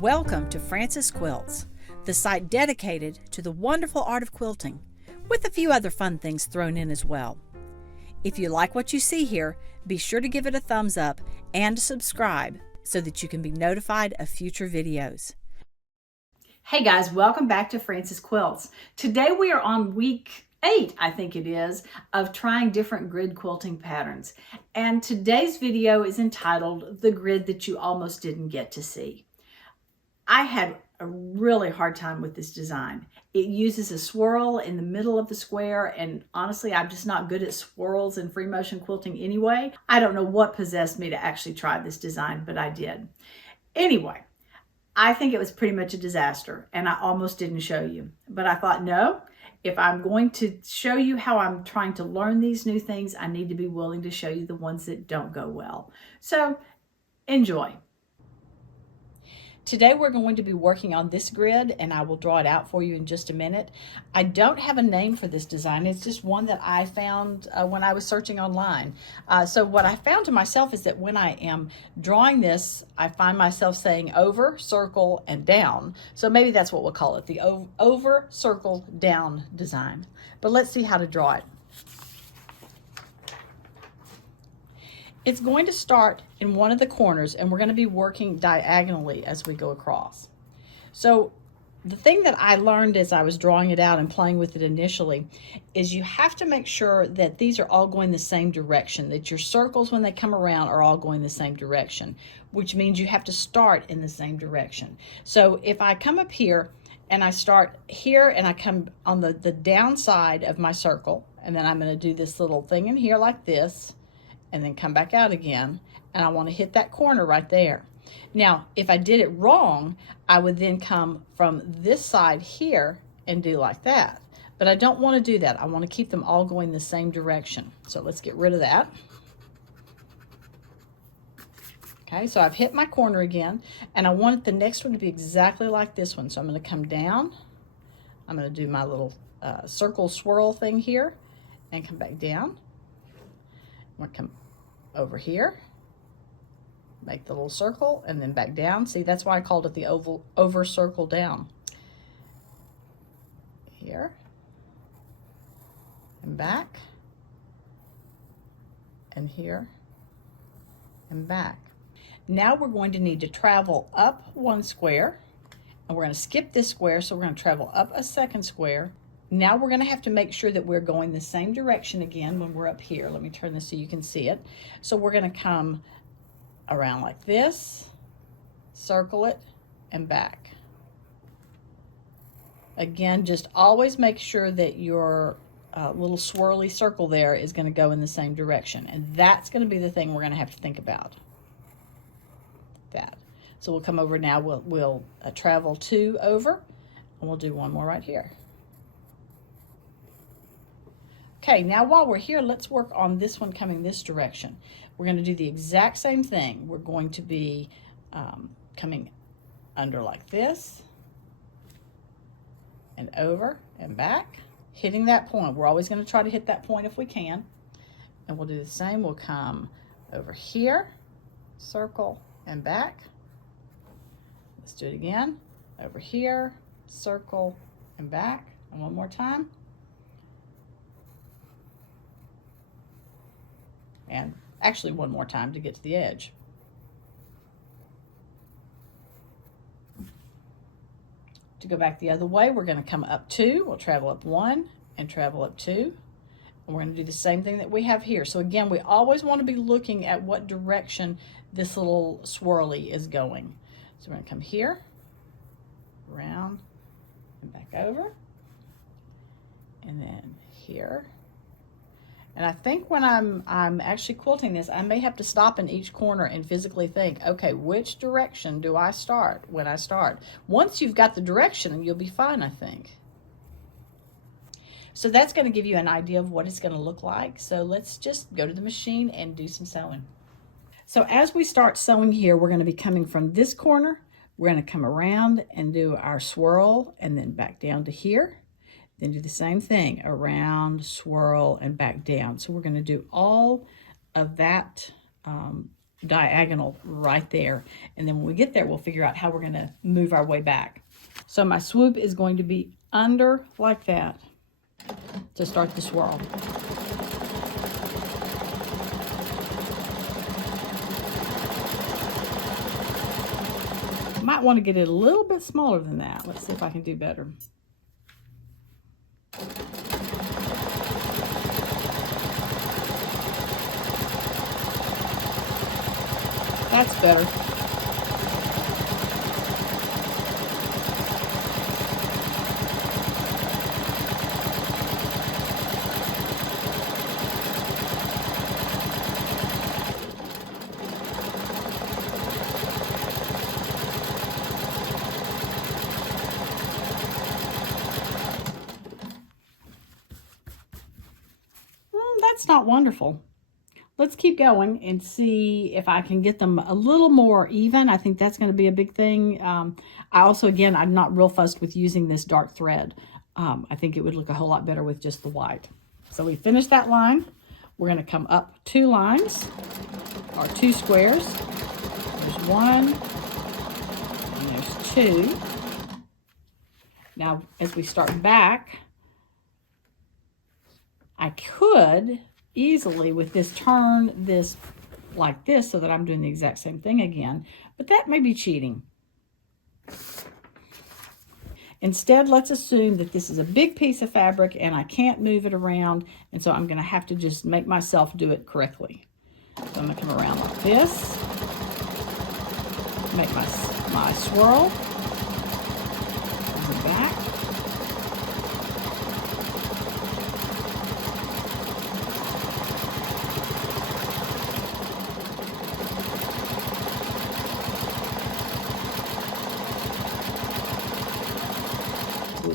Welcome to Frances Quilts, the site dedicated to the wonderful art of quilting, with a few other fun things thrown in as well. If you like what you see here, be sure to give it a thumbs up and subscribe so that you can be notified of future videos. Hey guys, welcome back to Frances Quilts. Today we are on week 8, I think it is, of trying different grid quilting patterns. And today's video is entitled The Grid That You Almost Didn't Get to See. I had a really hard time with this design. It uses a swirl in the middle of the square, and honestly, I'm just not good at swirls and free motion quilting anyway. I don't know what possessed me to actually try this design, but I did. Anyway, I think it was pretty much a disaster, and I almost didn't show you. But I thought, no, if I'm going to show you how I'm trying to learn these new things, I need to be willing to show you the ones that don't go well. So enjoy. Today we're going to be working on this grid, and I will draw it out for you in just a minute. I don't have a name for this design. It's just one that I found when I was searching online. So what I found to myself is that when I am drawing this, I find myself saying over, circle, and down. So maybe that's what we'll call it, the over, circle, down design. But let's see how to draw it. It's going to start in one of the corners, and we're going to be working diagonally as we go across. So the thing that I learned as I was drawing it out and playing with it initially is you have to make sure that these are all going the same direction, that your circles when they come around are all going the same direction, which means you have to start in the same direction. So if I come up here and I start here and I come on the down side of my circle, and then I'm going to do this little thing in here like this, and then come back out again, and I want to hit that corner right there. Now, if I did it wrong, I would then come from this side here and do like that. But I don't want to do that. I want to keep them all going the same direction. So let's get rid of that. Okay, so I've hit my corner again, and I want the next one to be exactly like this one. So I'm going to come down. I'm going to do my little circle swirl thing here and come back down. I'm going to come over here, make the little circle, and then back down. See, that's why I called it the over circle down. Here, and back, and here, and back. Now we're going to need to travel up one square, and we're going to skip this square, so we're going to travel up a second square. Now we're going to have to make sure that we're going the same direction again when we're up here. Let me turn this so you can see it. So we're going to come around like this, circle it, and back. Again, just always make sure that your little swirly circle there is going to go in the same direction. And that's going to be the thing we're going to have to think about. That. So we'll come over now, we'll travel 2 over, and we'll do one more right here. Okay, now while we're here, let's work on this one coming this direction. We're going to do the exact same thing. We're going to be coming under like this, and over and back, hitting that point. We're always going to try to hit that point if we can. And we'll do the same. We'll come over here, circle, and back. Let's do it again. Over here, circle, and back. And one more time. And actually one more time to get to the edge. To go back the other way, we're going to come up 2, we'll travel up 1 and travel up 2. And we're going to do the same thing that we have here. So again, we always want to be looking at what direction this little swirly is going. So we're going to come here, around, and back over, and then here. And I think when I'm actually quilting this, I may have to stop in each corner and physically think, okay, which direction do I start when I start? Once you've got the direction, you'll be fine, I think. So that's going to give you an idea of what it's going to look like. So let's just go to the machine and do some sewing. So as we start sewing here, we're going to be coming from this corner. We're going to come around and do our swirl and then back down to here. Then do the same thing, around, swirl, and back down. So we're going to do all of that diagonal right there. And then when we get there, we'll figure out how we're going to move our way back. So my swoop is going to be under like that to start the swirl. Might want to get it a little bit smaller than that. Let's see if I can do better. That's better. That's not wonderful. Let's keep going and see if I can get them a little more even. I think that's going to be a big thing. I also, again, I'm not real fussed with using this dark thread. I think it would look a whole lot better with just the white. So we finished that line. We're going to come up 2 lines, or 2 squares. There's 1, and there's 2. Now, as we start back, I could easily with this turn this like this so that I'm doing the exact same thing again, but that may be cheating. Instead, let's assume that this is a big piece of fabric and I can't move it around, and so I'm going to have to just make myself do it correctly. So I'm going to come around like this, make my swirl, and back.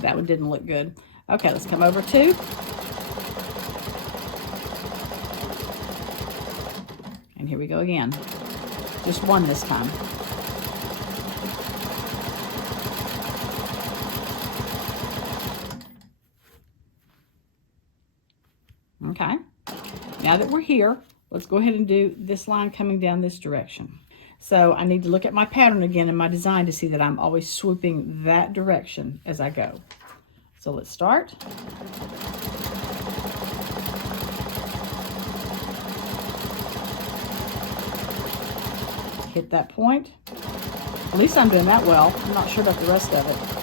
That one didn't look good. Okay, let's come over 2. And here we go again. Just 1 this time. Okay. Now that we're here, let's go ahead and do this line coming down this direction. So I need to look at my pattern again in my design to see that I'm always swooping that direction as I go. So let's start. Hit that point. At least I'm doing that well. I'm not sure about the rest of it.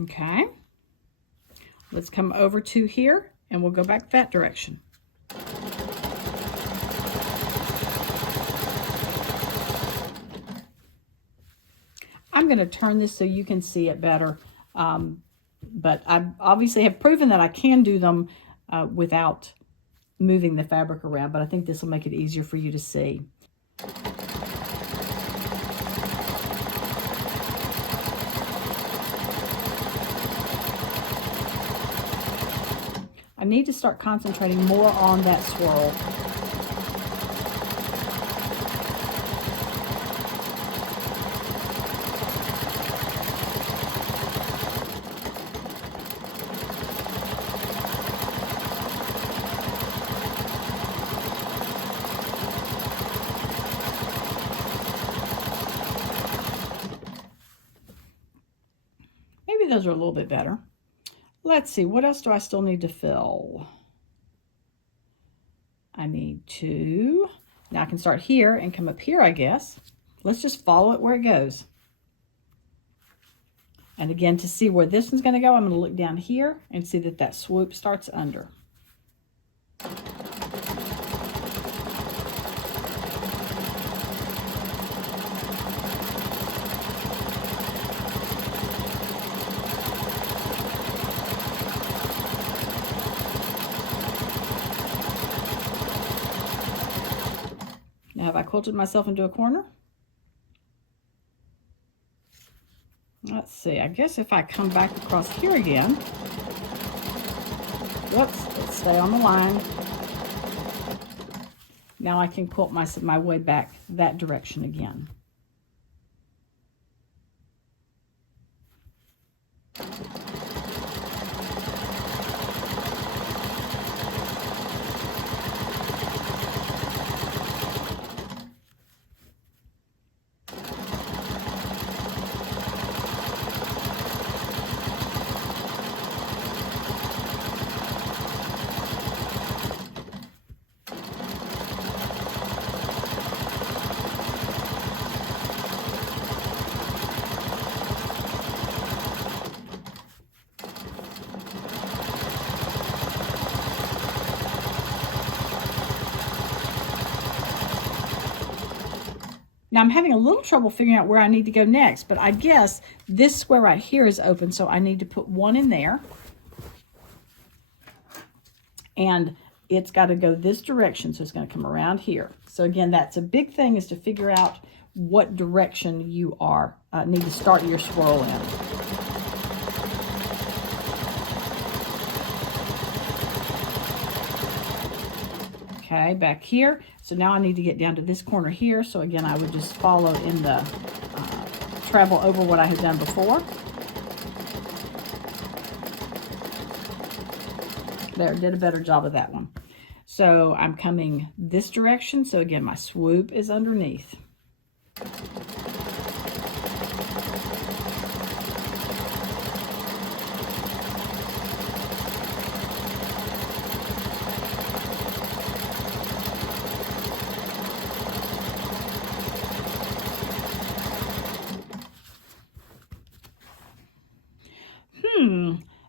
Okay, let's come over to here and we'll go back that direction. I'm going to turn this so you can see it better, but I obviously have proven that I can do them without moving the fabric around, but I think this will make it easier for you to see. I need to start concentrating more on that swirl. Maybe those are a little bit better. Let's see, what else do I still need to fill? I need to, now I can start here and come up here, I guess. Let's just follow it where it goes. And again, to see where this one's gonna go, I'm gonna look down here and see that that swoop starts under. Now, have I quilted myself into a corner? see, I guess if I come back across here again, whoops, let's stay on the line. Now I can quilt my way back that direction again. Now I'm having a little trouble figuring out where I need to go next, but I guess this square right here is open, so I need to put one in there. And it's got to go this direction, so it's going to come around here. So again, that's a big thing, is to figure out what direction you are need to start your swirl in. Okay, back here. So now I need to get down to this corner here. So again, I would just follow in the, travel over what I had done before. There, did a better job of that one. So I'm coming this direction. So again, my swoop is underneath.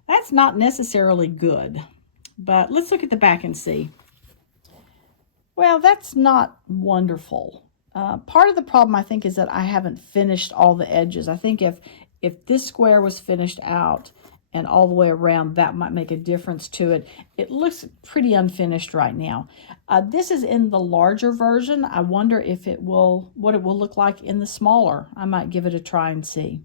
That's not necessarily good, but let's look at the back and see. Well, that's not wonderful. Part of the problem, I think, is that I haven't finished all the edges. I think if this square was finished out and all the way around, that might make a difference to it. It looks pretty unfinished right now. This is in the larger version. I wonder if what it will look like in the smaller. I might give it a try and see.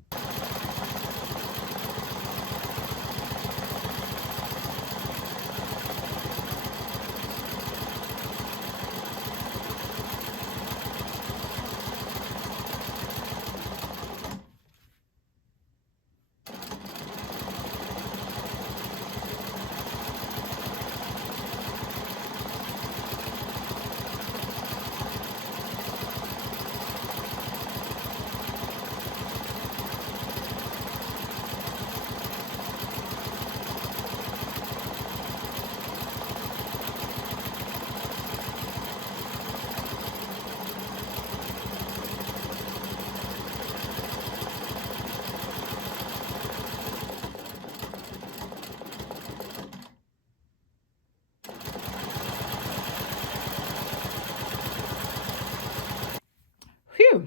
Phew,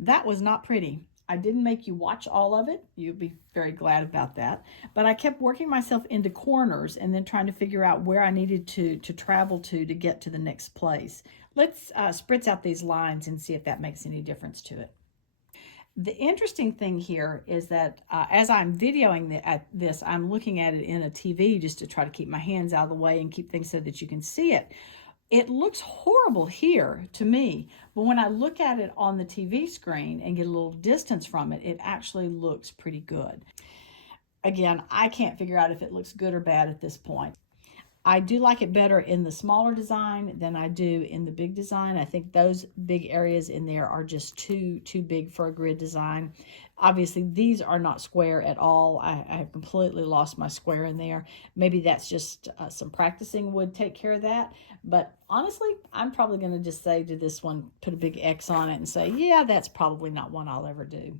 that was not pretty. I didn't make you watch all of it. You'd be very glad about that. But I kept working myself into corners and then trying to figure out where I needed to travel to get to the next place. Let's spritz out these lines and see if that makes any difference to it. The interesting thing here is that as I'm videoing this, I'm looking at it in a TV just to try to keep my hands out of the way and keep things so that you can see it. It looks horrible here to me, but when I look at it on the TV screen and get a little distance from it, it actually looks pretty good. Again, I can't figure out if it looks good or bad at this point. I do like it better in the smaller design than I do in the big design. I think those big areas in there are just too big for a grid design. Obviously, these are not square at all. I have completely lost my square in there. Maybe that's just some practicing would take care of that. But honestly, I'm probably going to just say to this one, put a big X on it and say, yeah, that's probably not one I'll ever do.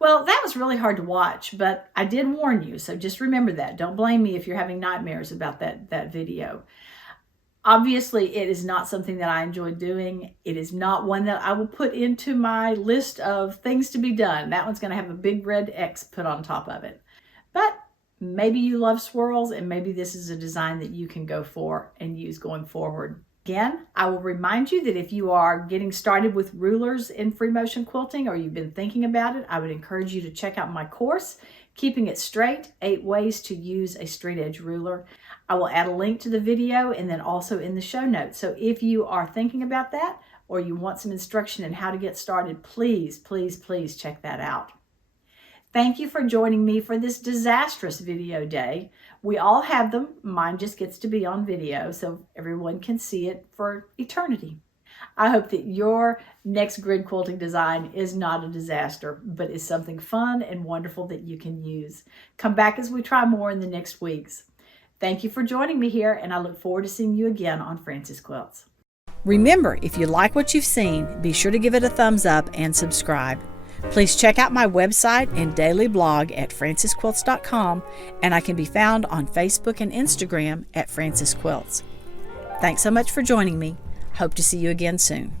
Well, that was really hard to watch, but I did warn you, so just remember that. Don't blame me if you're having nightmares about that video. Obviously, it is not something that I enjoy doing. It is not one that I will put into my list of things to be done. That one's going to have a big red X put on top of it. But maybe you love swirls, and maybe this is a design that you can go for and use going forward. Again, I will remind you that if you are getting started with rulers in free motion quilting or you've been thinking about it, I would encourage you to check out my course, Keeping It Straight, 8 Ways to Use a Straight Edge Ruler. I will add a link to the video and then also in the show notes. So if you are thinking about that or you want some instruction in how to get started, please, please, please check that out. Thank you for joining me for this disastrous video day. We all have them. Mine just gets to be on video so everyone can see it for eternity. I hope that your next grid quilting design is not a disaster, but is something fun and wonderful that you can use. Come back as we try more in the next weeks. Thank you for joining me here, and I look forward to seeing you again on Frances Quilts. Remember, if you like what you've seen, be sure to give it a thumbs up and subscribe. Please check out my website and daily blog at francesquilts.com, and I can be found on Facebook and Instagram at Frances Quilts. Thanks so much for joining me. Hope to see you again soon.